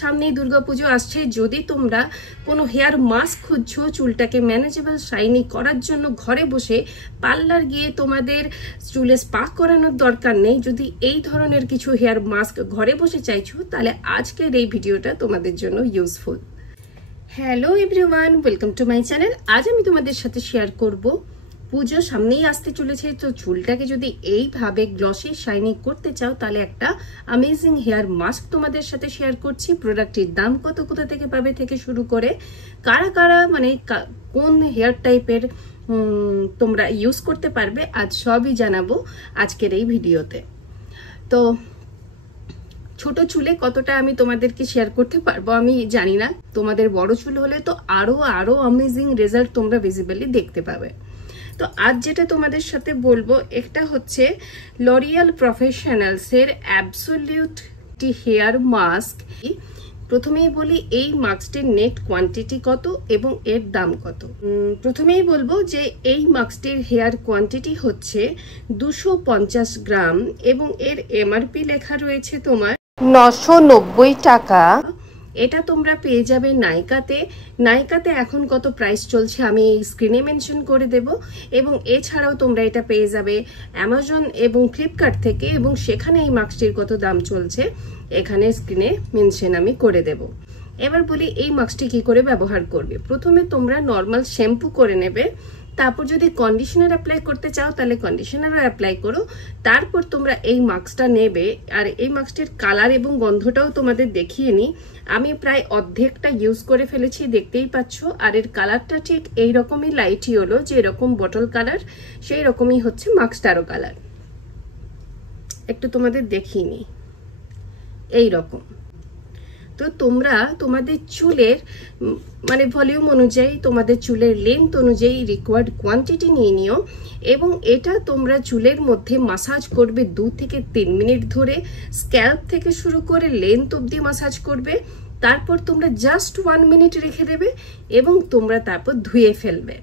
সামনেই দুর্গাপুজো আসছে, যদি তোমরা কোনো হেয়ার মাস্ক খুঁজছো চুলটাকে ম্যানেজেবল শাইনি করার জন্য, ঘরে বসে পার্লার গিয়ে তোমাদের চুলে স্পা করানোর দরকার নেই, যদি এই ধরনের কিছু হেয়ার মাস্ক ঘরে বসে চাইছো, তাহলে আজকের এই ভিডিওটা তোমাদের জন্য useful. Hello everyone, welcome to my channel. আজ আমি তোমাদের সাথে শেয়ার করব, পুজো সামনেই আসতে চলেছে, তো চুলটাকে যদি এইভাবে গ্লসি শাইনি করতে চাও তাহলে একটা অ্যামেজিং হেয়ার মাস্ক তোমাদের সাথে শেয়ার করছি। প্রোডাক্টটির দাম কত, কোথা থেকে পাবে থেকে শুরু করে কারা কারা মানে কোন হেয়ার টাইপের তোমরা ইউজ করতে পারবে, আজ সবই জানাবো আজকের এই ভিডিওতে। তো ছোট চুলে কতটা আমি তোমাদেরকে শেয়ার করতে পারবো আমি জানি না, তোমাদের বড় চুল হলে তো আরো অ্যামেজিং রেজাল্ট তোমরা ভিজিবলি দেখতে পাবে। তো আজ যেটা তোমাদের সাথে বলবো, একটা হচ্ছে লরিয়াল প্রফেশনালসের অ্যাবসোলিউট হেয়ার মাস্ক। প্রথমেই বলি এই মাস্কটির নেট কোয়ান্টিটি কত এবং এর দাম কত। প্রথমেই বলবো যে এই মাস্কটির হেয়ার কোয়ান্টিটি হচ্ছে 250 গ্রাম এবং এর এমআরপি লেখা রয়েছে তোমার 990 টাকা। এটা তোমরা পেয়ে যাবে নাইকাতে। নাইকাতে এখন কত প্রাইস চলছে আমি স্ক্রিনে মেনশন করে দেব, এবং এছাড়াও তোমরা এটা পেয়ে যাবে অ্যামাজন এবং ফ্লিপকার্ট থেকে, এবং সেখানে এই মাস্কটির কত দাম চলছে এখানে স্ক্রিনে মেনশন আমি করে দেব। এবার বলি এই মাস্কটি কি করে ব্যবহার করবে। প্রথমে তোমরা নর্মাল শ্যাম্পু করে নেবে, তারপর যদি কন্ডিশনার অ্যাপ্লাই করতে চাও তাহলে কন্ডিশনারও অ্যাপ্লাই করো, তারপর তোমরা এই মাস্কটা নেবে। আর এই মাস্কটির কালার এবং গন্ধটাও তোমাদের দেখিয়ে নিই। আমি প্রায় অর্ধেকটা ইউজ করে ফেলেছি, দেখতেই পাচ্ছ। আর এর কালারটা ঠিক এইরকমই লাইট ইয়েলো, যে এরকম বটল কালার সেই রকমই হচ্ছে মাস্কটারও কালার। একটু তোমাদের দেখিয়ে নিই, এইরকম। তো তোমরা তোমাদের চুলের মানে ভলিউম অনুযায়ী, তোমাদের চুলের লেন্থ অনুযায়ী রিকোয়ার্ড কোয়ান্টিটি নিয়ে নিও, এবং এটা তোমরা চুলের মধ্যে মাসাজ করবে 2 থেকে 3 মিনিট ধরে। স্ক্যাল্প থেকে শুরু করে লেন্থ অবধি মাসাজ করবে, তারপর তোমরা জাস্ট 1 মিনিট রেখে দেবে এবং তোমরা তারপর ধুয়ে ফেলবে।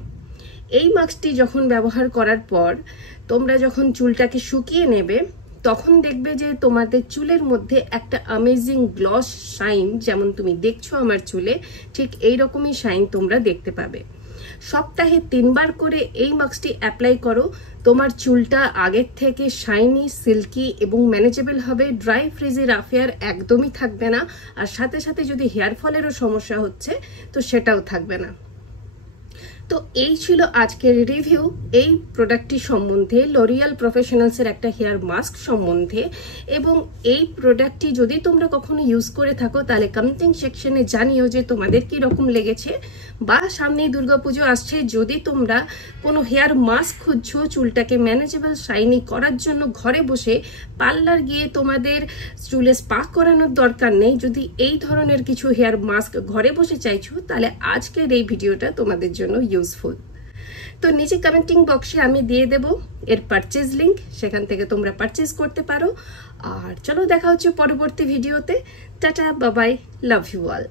এই মাস্কটি যখন ব্যবহার করার পর তোমরা যখন চুলটাকে শুকিয়ে নেবে, তখন দেখবে যে তোমাদের চুলের মধ্যে একটা অ্যামেজিং গ্লস শাইন, যেমন তুমি দেখছো আমার চুলে, ঠিক এইরকমই শাইন তোমরা দেখতে পাবে। সপ্তাহে 3 বার করে এই মাস্কটি অ্যাপ্লাই করো, তোমার চুলটা আগের থেকে শাইনি, সিল্কি এবং ম্যানেজেবল হবে। ড্রাই ফ্রিজি রাফ হেয়ার একদমই থাকবে না, আর সাথে সাথে যদি হেয়ার ফলেরও সমস্যা হচ্ছে তো সেটাও থাকবে না। তো এই ছিল আজকের রিভিউ এই প্রোডাক্টটি সম্বন্ধে, লরিয়াল প্রফেশনালসের একটা হেয়ার মাস্ক সম্বন্ধে। এবং এই প্রোডাক্টটি যদি তোমরা কখনো ইউজ করে থাকো তাহলে কমেন্টিং সেকশনে জানিও যে তোমাদের কি রকম লেগেছে। বা সামনেই দুর্গাপুজো আসছে, যদি তোমরা কোনো হেয়ার মাস্ক খুঁজছো চুলটাকে ম্যানেজেবল শাইনি করার জন্য, ঘরে বসে পার্লার গিয়ে তোমাদের চুলে স্পা করানোর দরকার নেই, যদি এই ধরনের কিছু হেয়ার মাস্ক ঘরে বসে চাইছো, তাহলে আজকের এই ভিডিওটা তোমাদের জন্য ইউজফুল। তো নিচে কমেন্টিং বক্সে আমি দিয়ে দেব এর পারচেজ লিঙ্ক, সেখান থেকে তোমরা পারচেজ করতে পারো। আর চলো দেখা হচ্ছে পরবর্তী ভিডিওতে। টাটা, বাবাই, লাভ ইউ অল।